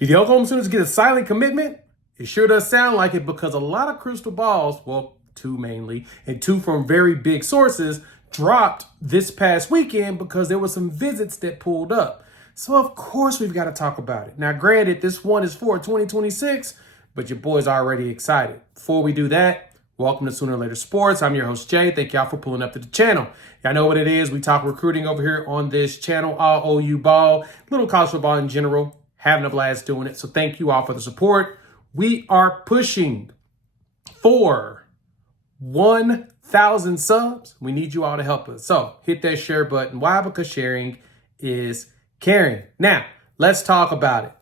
Did the Oklahoma Sooners get a silent commitment? It sure does sound like it, because a lot of crystal balls, well, two mainly, and two from very big sources, dropped this past weekend because there were some visits that pulled up. So, of course, we've got to talk about it. Now, granted, this one is for 2026, but your boy's already excited. Before we do that, welcome to Sooner or Later Sports. I'm your host, Jay. Thank y'all for pulling up to the channel. Y'all know what it is. We talk recruiting over here on this channel, all OU ball, little college football in general. Having a blast doing it. So thank you all for the support. We are pushing for 1,000 subs. We need you all to help us. So hit that share button. Why? Because sharing is caring. Now, let's talk about it.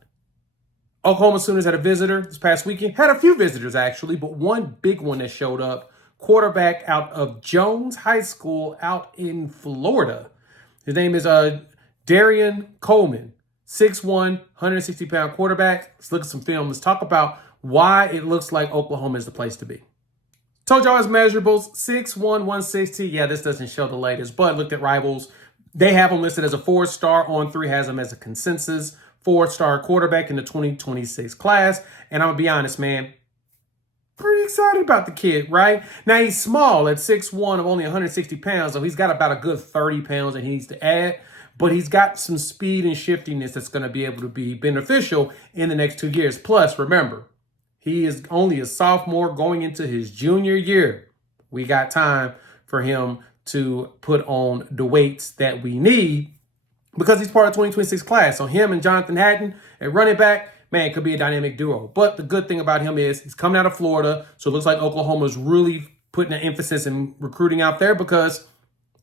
Oklahoma Sooners had a visitor this past weekend. Had a few visitors, actually, but one big one that showed up. Quarterback out of Jones High School out in Florida. His name is Daren Coleman. 6'1", 160-pound quarterback. Let's look at some film. Let's talk about why it looks like Oklahoma is the place to be. Told y'all his measurables, 6'1", 160. Yeah, this doesn't show the latest, but looked at Rivals. They have him listed as a 4-star. On3 has him as a consensus 4-star quarterback in the 2026 class. And I'm going to be honest, man, pretty excited about the kid, right? Now, he's small at 6'1", of only 160 pounds, so he's got about a good 30 pounds that he needs to add. But he's got some speed and shiftiness that's going to be able to be beneficial in the next 2 years. Plus, remember, he is only a sophomore going into his junior year. We got time for him to put on the weights that we need because he's part of the 2026 class. So him and Jonathan Hatton at running back, man, could be a dynamic duo. But the good thing about him is he's coming out of Florida. So it looks like Oklahoma's really putting an emphasis in recruiting out there, because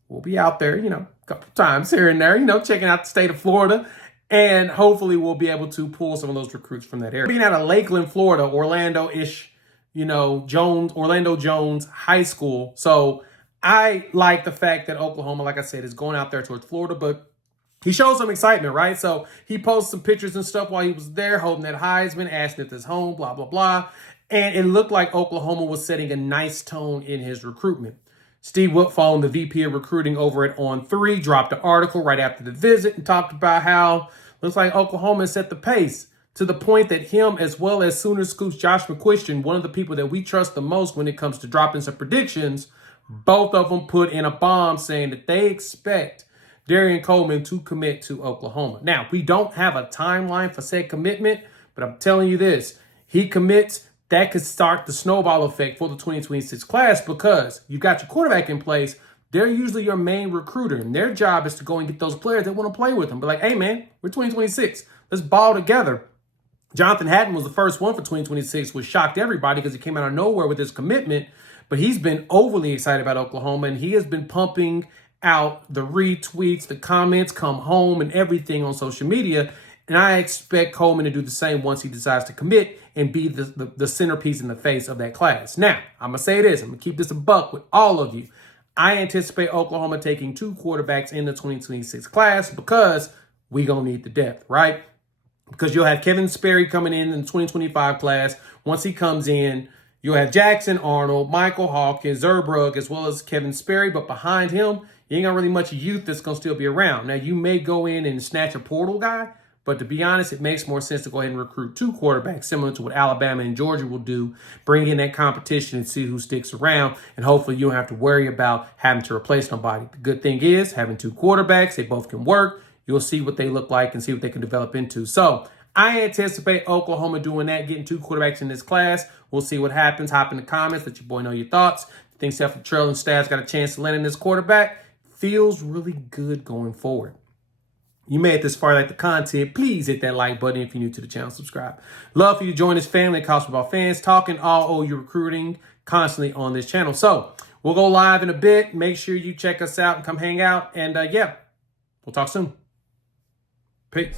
we'll be out there, a couple times here and there, checking out the state of Florida. And hopefully we'll be able to pull some of those recruits from that area. Being out of Lakeland, Florida, Orlando-ish, Orlando Jones High School. So I like the fact that Oklahoma, like I said, is going out there towards Florida, but he showed some excitement, right? So he posted some pictures and stuff while he was there, holding that Heisman, asking if it's home, blah, blah, blah. And it looked like Oklahoma was setting a nice tone in his recruitment. Steve Whitfall, the VP of recruiting over at On3, dropped an article right after the visit and talked about how looks like Oklahoma set the pace to the point that him, as well as Sooner Scoop's Josh McCuistion, one of the people that we trust the most when it comes to dropping some predictions, both of them put in a bomb saying that they expect Daren Coleman to commit to Oklahoma. Now, we don't have a timeline for said commitment, but I'm telling you this, he commits, that could start the snowball effect for the 2026 class, because you've got your quarterback in place. They're usually your main recruiter, and their job is to go and get those players that want to play with them. But like, hey, man, we're 2026. Let's ball together. Jonathan Hatton was the first one for 2026, which shocked everybody because he came out of nowhere with his commitment. But he's been overly excited about Oklahoma, and he has been pumping out the retweets, the comments, come home, and everything on social media. And I expect Coleman to do the same once he decides to commit and be the centerpiece in the face of that class. Now, I'm going to say this. I'm going to keep this a buck with all of you. I anticipate Oklahoma taking 2 quarterbacks in the 2026 class because we're going to need the depth, right? Because you'll have Kevin Sperry coming in the 2025 class. Once he comes in, you'll have Jackson Arnold, Michael Hawkins, Zerbrug, as well as Kevin Sperry. But behind him, you ain't got really much youth that's going to still be around. Now, you may go in and snatch a portal guy, but to be honest, it makes more sense to go ahead and recruit 2 quarterbacks, similar to what Alabama and Georgia will do, bring in that competition and see who sticks around, and hopefully you don't have to worry about having to replace nobody. The good thing is, having 2 quarterbacks, they both can work. You'll see what they look like and see what they can develop into. So I anticipate Oklahoma doing that, getting 2 quarterbacks in this class. We'll see what happens. Hop in the comments, let your boy know your thoughts. Think Seth Latrell and Stats got a chance to land in this quarterback? Feels really good going forward. You made it this far, like the content, please hit that like button. If you're new to the channel, subscribe. Love for you to join this family of college football fans, talking all OU recruiting constantly on this channel. So we'll go live in a bit. Make sure you check us out and come hang out. And yeah, we'll talk soon. Peace.